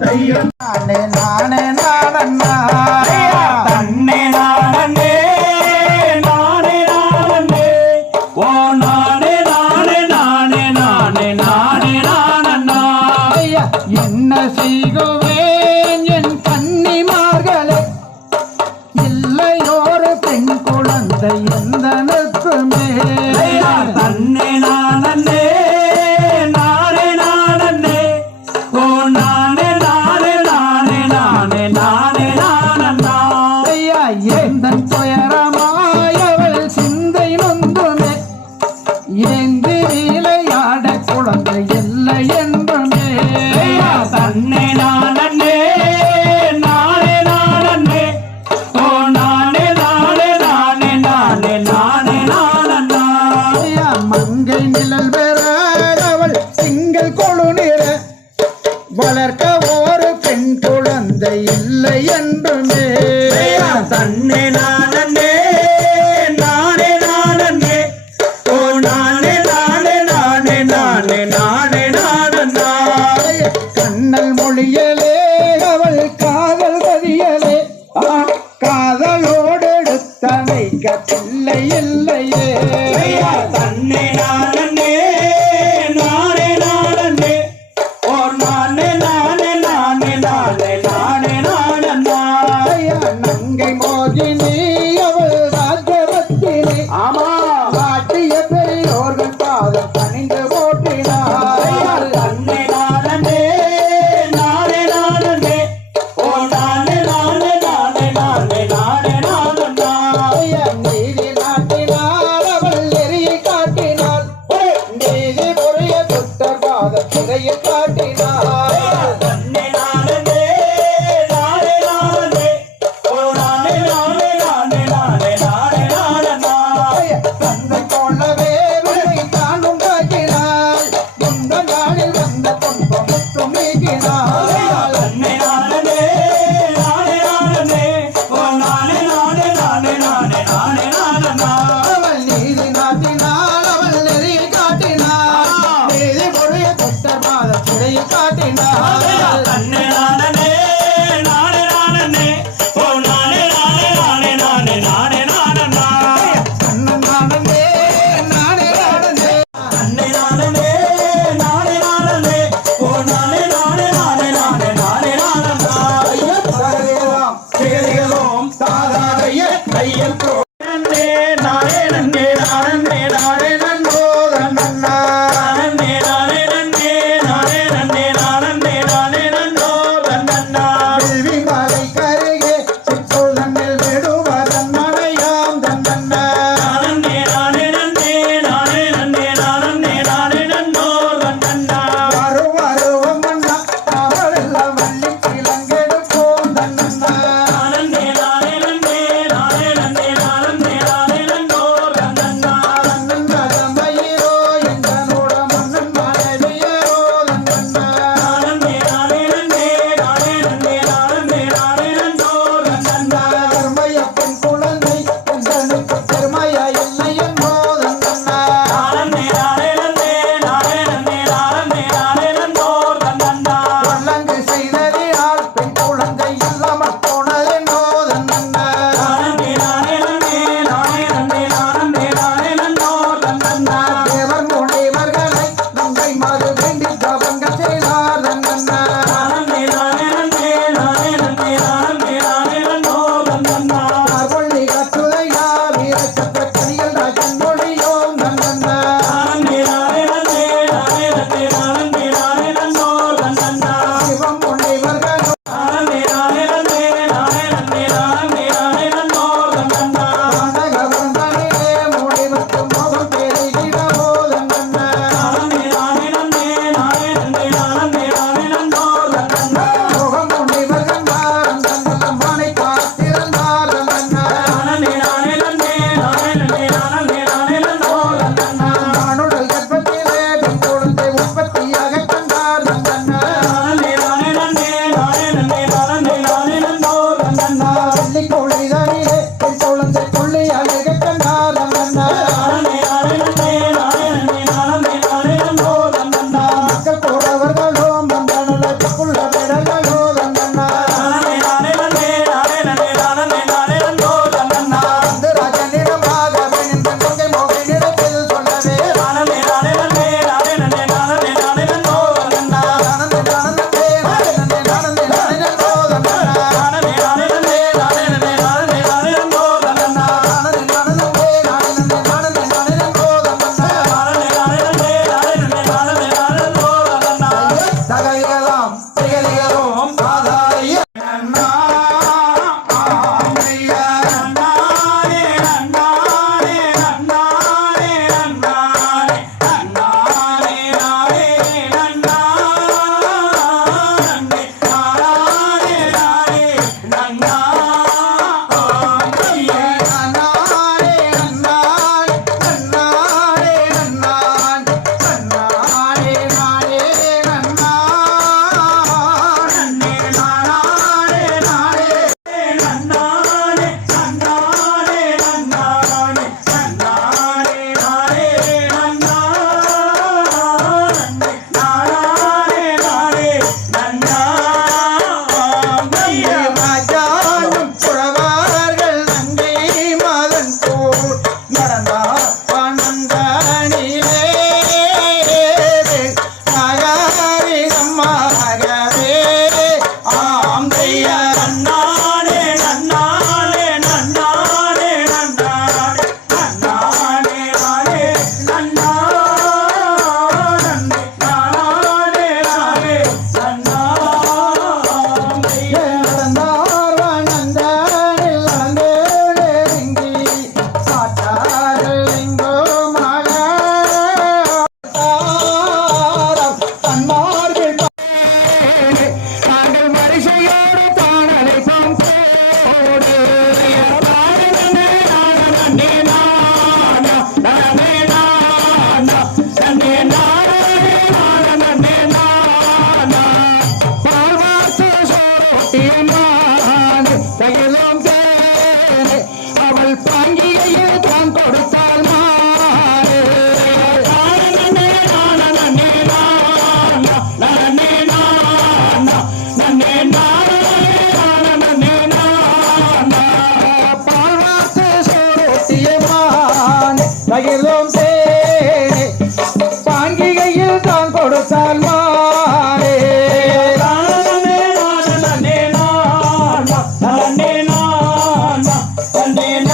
தையம் நானே நானே ஐயா எந்தன் நானே நானே ni poli da ni de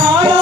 ಮಾಡ